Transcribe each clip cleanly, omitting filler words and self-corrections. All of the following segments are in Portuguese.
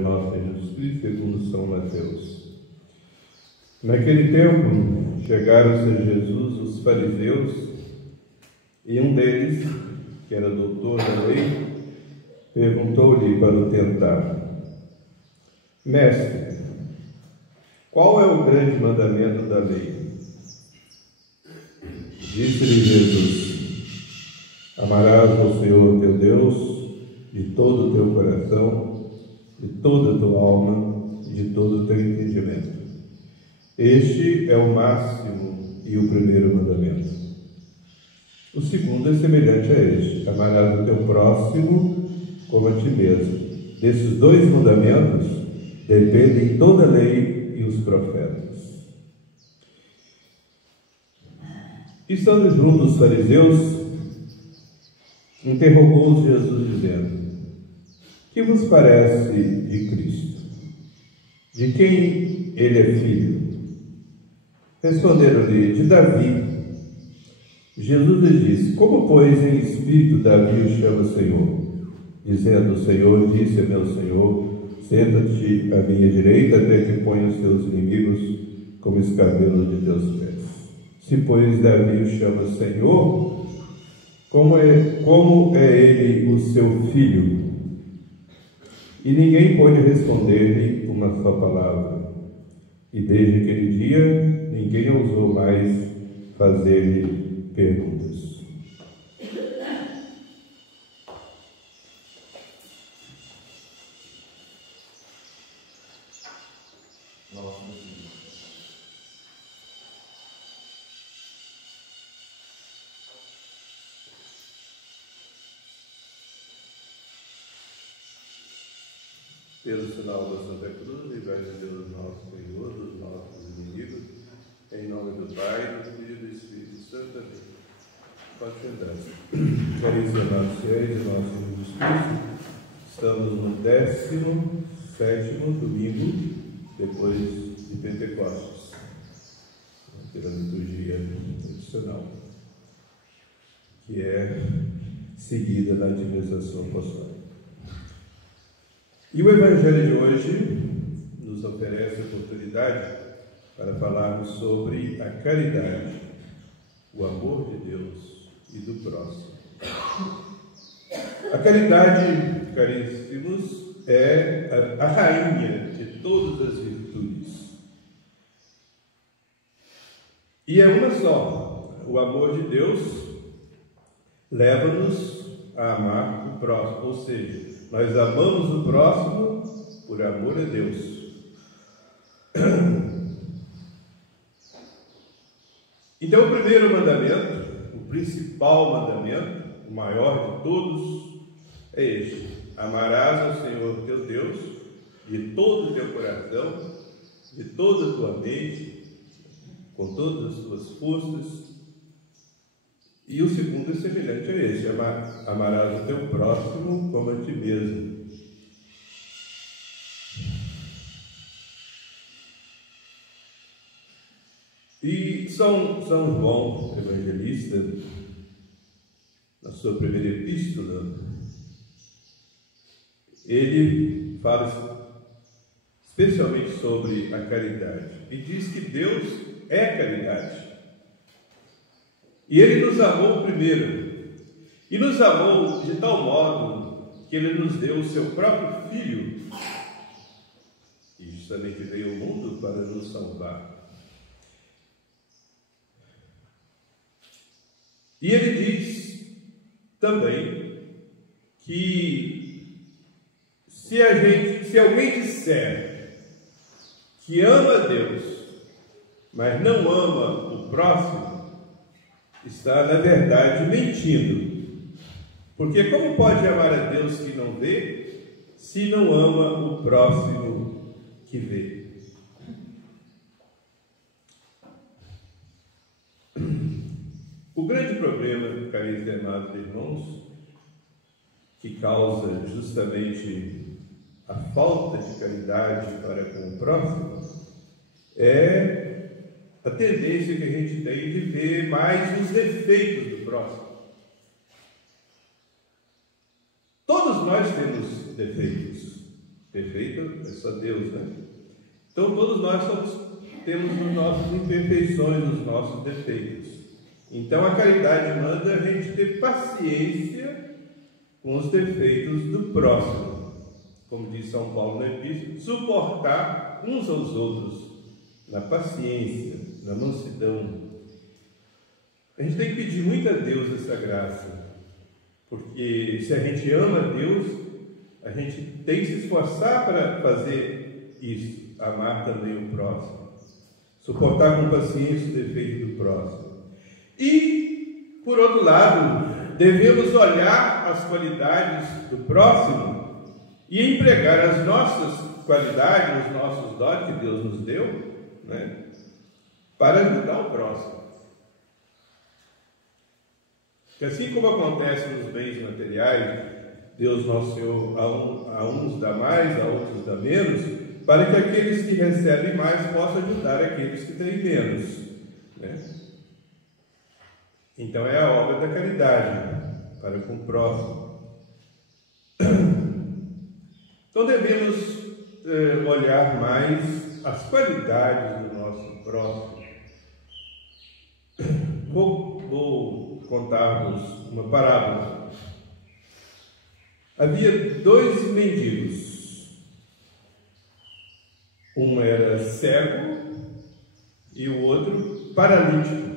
Nosso Senhor Jesus Cristo, segundo São Mateus. Naquele tempo, chegaram-se a Jesus os fariseus, e um deles, que era doutor da lei, perguntou-lhe para o tentar: Mestre, qual é o grande mandamento da lei? Disse-lhe Jesus: Amarás ao Senhor teu Deus de todo o teu coração, de toda a tua alma e de todo o teu entendimento. Este é o máximo e o primeiro mandamento. O segundo é semelhante a este: amarás o teu próximo como a ti mesmo. Desses dois mandamentos dependem toda a lei e os profetas. Estando junto os fariseus, interrogou-os Jesus, dizendo: Que vos parece de Cristo? De quem ele é filho? Responderam-lhe: de Davi. Jesus lhe disse: Como, pois, em espírito Davi o chama Senhor? Dizendo: O Senhor disse a meu Senhor: Senta-te à minha direita, até que ponha os teus inimigos como escabelos de teus pés. Se, pois, Davi o chama Senhor, como é ele o seu filho? E ninguém pôde responder-lhe uma só palavra. E desde aquele dia, ninguém ousou mais fazer-lhe perguntas. Pelo sinal da Santa Cruz, livrai-nos Deus nosso Senhor dos nossos inimigos, em nome do Pai, do Filho e do Espírito Santo. Amém. Pode sentar. Caríssimos irmãos fiéis e nosso Senhor Jesus Cristo, estamos no 17º domingo depois de Pentecostes, pela liturgia tradicional, que é seguida na administração apostólica. E o Evangelho de hoje nos oferece a oportunidade para falarmos sobre a caridade, o amor de Deus e do próximo. A caridade, caríssimos, é a rainha de todas as virtudes. E é uma só. O amor de Deus leva-nos a amar o próximo, ou seja, nós amamos o próximo por amor a Deus. Então, o primeiro mandamento, o principal mandamento, o maior de todos, é este: amarás ao Senhor teu Deus de todo o teu coração, de toda a tua mente, com todas as tuas forças. E o segundo é semelhante a este: amarás o teu próximo como a ti mesmo. E São João, evangelista, na sua primeira epístola, ele fala especialmente sobre a caridade e diz que Deus é caridade. E Ele nos amou primeiro, e nos amou de tal modo que Ele nos deu o seu próprio Filho, e justamente veio ao mundo para nos salvar. E Ele diz também que se alguém disser que ama a Deus, mas não ama o próximo, está, na verdade, mentindo. Porque como pode amar a Deus que não vê, se não ama o próximo que vê? O grande problema, caríssimos e amados irmãos, que causa justamente a falta de caridade para com o próximo, é a tendência que a gente tem de ver mais os defeitos do próximo. Todos nós temos defeitos. Defeito perfeito, é só Deus, né? Então todos nós temos as nossas imperfeições, os nossos defeitos. Então a caridade manda a gente ter paciência com os defeitos do próximo. Como diz São Paulo na Epístola, suportar uns aos outros, na paciência, na mansidão. A gente tem que pedir muito a Deus essa graça, porque se a gente ama a Deus, a gente tem que se esforçar para fazer isso, amar também o próximo, suportar com paciência o defeito do próximo. E, por outro lado, devemos olhar as qualidades do próximo e empregar as nossas qualidades, os nossos dons que Deus nos deu, né, para ajudar o próximo. Que assim como acontece nos bens materiais, Deus nosso Senhor a uns dá mais, a outros dá menos, para que aqueles que recebem mais possam ajudar aqueles que têm menos, né? Então é a obra da caridade para com o próximo. Então devemos olhar mais as qualidades do nosso próximo. Vou contar-vos uma parábola. Havia 2 mendigos. Um era cego e o outro paralítico.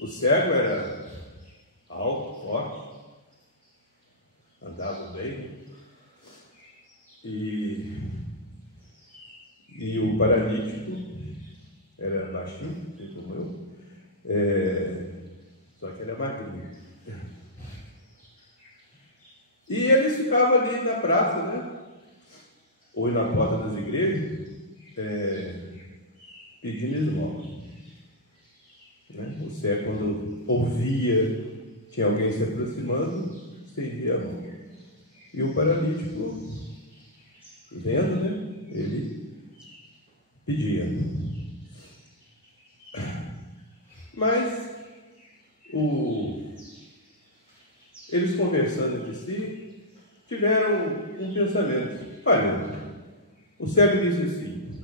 O cego era alto, forte, andava bem, e o paralítico era baixinho, como eu, só que ele é magrinho. E eles ficavam ali na praça, né? Ou na porta das igrejas, pedindo esmola. Né? O cego, quando ouvia, tinha alguém se aproximando, estendia a mão. E o paralítico, vendo, né? Ele pedia. Mas eles conversando entre si, tiveram um pensamento. Olha, o cego disse assim: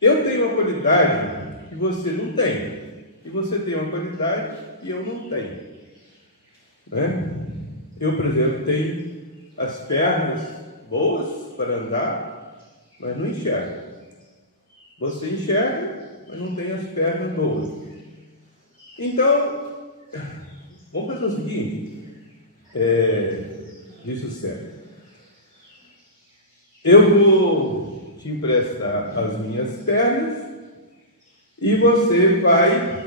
eu tenho uma qualidade que você não tem, e você tem uma qualidade e eu não tenho, né? Eu, por exemplo, tenho as pernas boas para andar, mas não enxergo. Você enxerga, mas não tem as pernas boas. Então, vamos fazer o seguinte, disse o cego: eu vou te emprestar as minhas pernas e você vai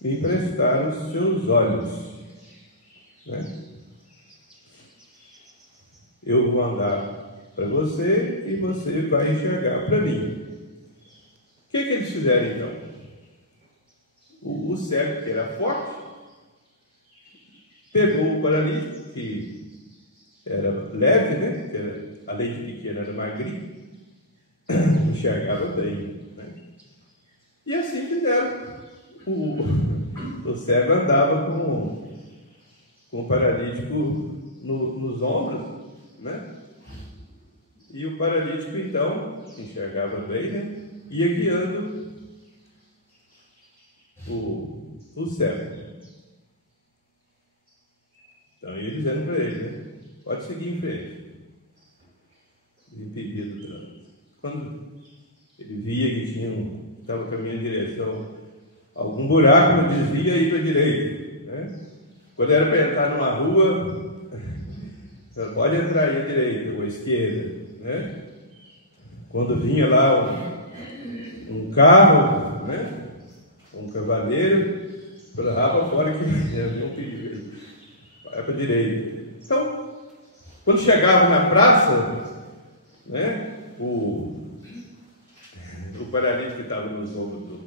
me emprestar os seus olhos, né? Eu vou andar para você e você vai enxergar para mim. O que eles fizeram então? O cego, que era forte, pegou o paralítico, que era leve, né? Além de pequeno, era magrinho, enxergava bem, né? E assim fizeram. O cego andava com o paralítico nos ombros, né? E o paralítico, então, enxergava bem, né? Ia guiando o cego. Então, ia dizendo para ele, né? Pode seguir em frente. Impedido do trânsito. Quando ele via que estava caminhando em direção a algum buraco, ele desvia e ia para a direita, né? Quando era para entrar numa rua, pode entrar aí à direita ou à esquerda, né? Quando vinha lá um carro, né? Um cavaleiro, falava para fora que havia um perigo, vai para a direita. Então, quando chegava na praça, né? O paralítico que estava nos ombros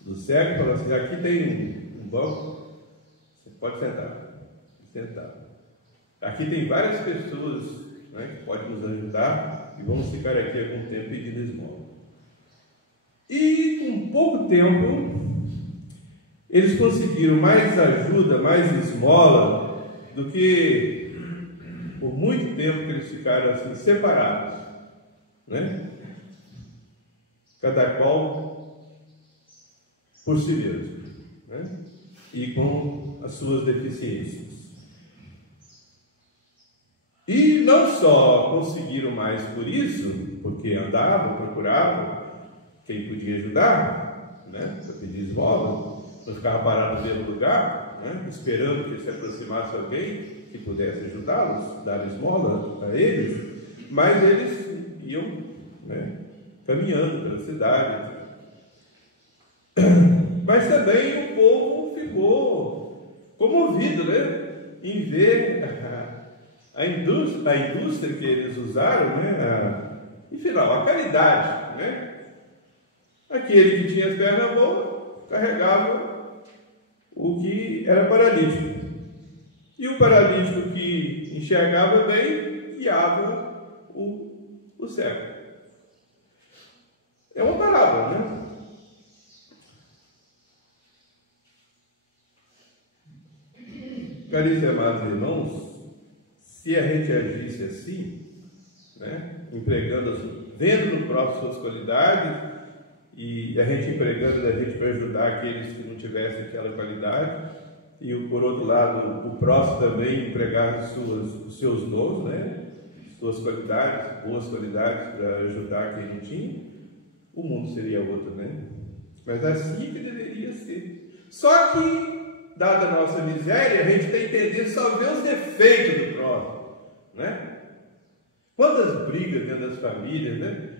do cego falou assim: aqui tem um banco, você pode sentar. Aqui tem várias pessoas, né, que podem nos ajudar e vamos ficar aqui algum tempo pedindo esmola. E com pouco tempo eles conseguiram mais ajuda, mais esmola do que por muito tempo que eles ficaram assim, separados, né? Cada qual por si mesmo, né? E com as suas deficiências. E não só conseguiram mais por isso, porque andavam, procuravam quem podia ajudar, né? Para pedir esmola, não ficava parado no mesmo lugar, né? Esperando que se aproximasse alguém que pudesse ajudá-los, dar esmola a eles, mas eles iam, né, caminhando pela cidade. Mas também o povo ficou comovido, né, em ver a indústria que eles usaram, né, enfim, a caridade, né? Aquele que tinha as pernas boas carregava o que era paralítico. E o paralítico que enxergava bem, guiava o cego. É uma parábola, né? Caríssimos amados irmãos, se a gente agisse assim, né, vendo no próprio suas qualidades, e a gente empregando a gente para ajudar aqueles que não tivessem aquela qualidade, e por outro lado, o próximo também empregar os seus dons, né? Suas qualidades, boas qualidades para ajudar quem não tinha, o mundo seria outro, né? Mas assim que deveria ser. Só que, dada a nossa miséria, a gente tem tendência só a ver os defeitos do próximo, né? Quantas brigas dentro das famílias, né?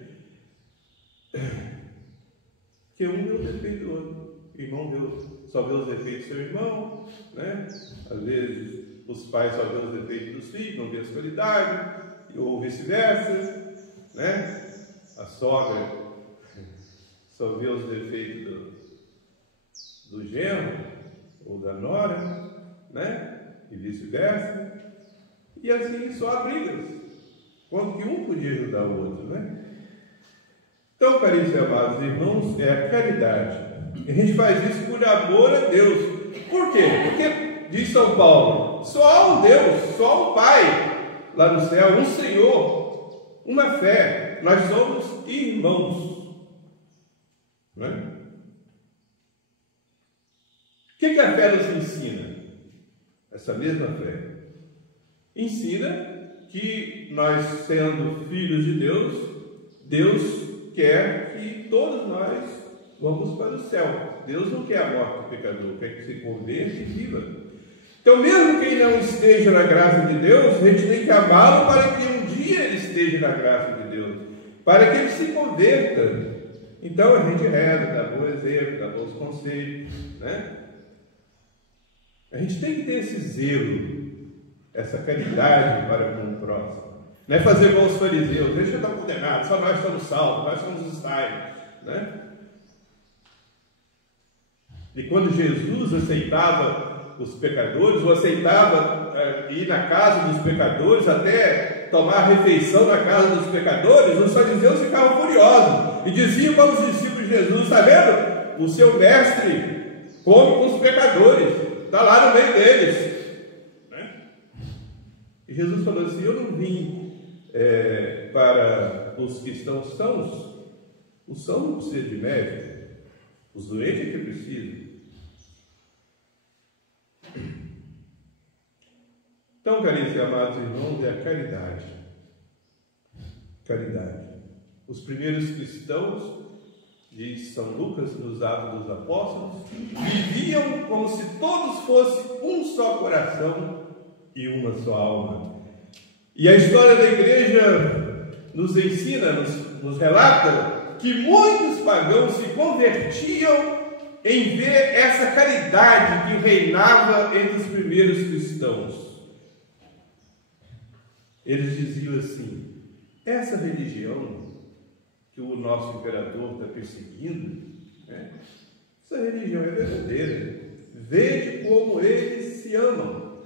Que um vê o defeito do outro. O irmão só vê os defeitos do seu irmão, né? Às vezes os pais só vê os defeitos dos filhos, não vê as qualidades, ou vice-versa, né? A sogra só vê os defeitos do genro ou da nora, né? E vice-versa. E assim só há brigas, quando que um podia ajudar o outro, né? Então, caríssimos amados irmãos, é a caridade. A gente faz isso por amor a Deus. Por quê? Porque, diz São Paulo, só há um Deus, só há um Pai lá no céu, um Senhor, uma fé. Nós somos irmãos. Não é? O que a fé nos ensina? Essa mesma fé ensina que nós, sendo filhos de Deus, Deus quer que todos nós vamos para o céu. Deus não quer a morte do pecador, quer que se converta e viva. Então, mesmo quem não esteja na graça de Deus, a gente tem que amá-lo para que um dia ele esteja na graça de Deus, para que ele se converta. Então, a gente reza, dá bom exemplo, dá bons conselhos, né? A gente tem que ter esse zelo, essa caridade para com o próximo. Não é fazer igual os fariseus, deixa eu estar condenado, só nós estamos salvos, nós somos os tais, né? E quando Jesus aceitava os pecadores, ou aceitava ir na casa dos pecadores, até tomar refeição na casa dos pecadores, os fariseus ficavam furiosos e diziam para os discípulos de Jesus: está vendo? O seu mestre come com os pecadores, está lá no meio deles, né? E Jesus falou assim: eu não vim para os que estão sãos. Os sãos não precisam de médico, os doentes é que precisam. Então, caríssimos amados irmãos, é a caridade. Caridade. Os primeiros cristãos, diz São Lucas nos Atos dos Apóstolos, viviam como se todos fossem um só coração e uma só alma. E a história da igreja nos ensina, nos relata que muitos pagãos se convertiam em ver essa caridade que reinava entre os primeiros cristãos. Eles diziam assim: essa religião que o nosso imperador está perseguindo, né? Essa religião é verdadeira. Vede como eles se amam.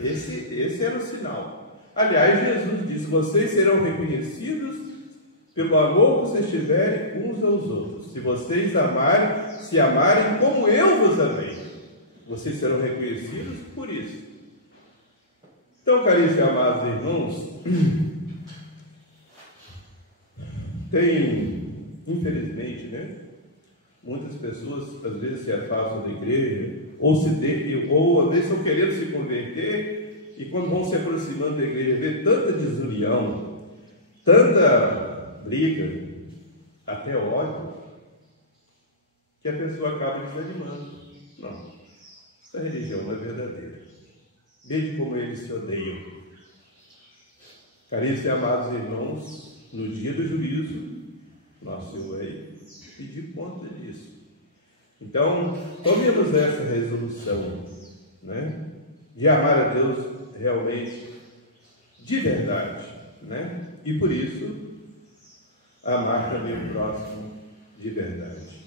Esse era o sinal. Aliás, Jesus disse: vocês serão reconhecidos pelo amor que vocês tiverem uns aos outros. Se vocês se amarem como eu vos amei, vocês serão reconhecidos por isso. Então, caríssimos e amados irmãos, tem, infelizmente, né, muitas pessoas às vezes se afastam da igreja, ou às vezes estão querendo se converter, e quando vão se aproximando da igreja, vê tanta desunião, tanta briga, até ódio, que a pessoa acaba desanimando. Não, essa religião não é verdadeira. Veja como eles se odeiam. Caríssimos e amados irmãos, no dia do juízo, nosso Senhor vai pedir conta disso. Então, tomemos essa resolução, né, de amar a Deus realmente, de verdade, né, e por isso, amar também o próximo de verdade.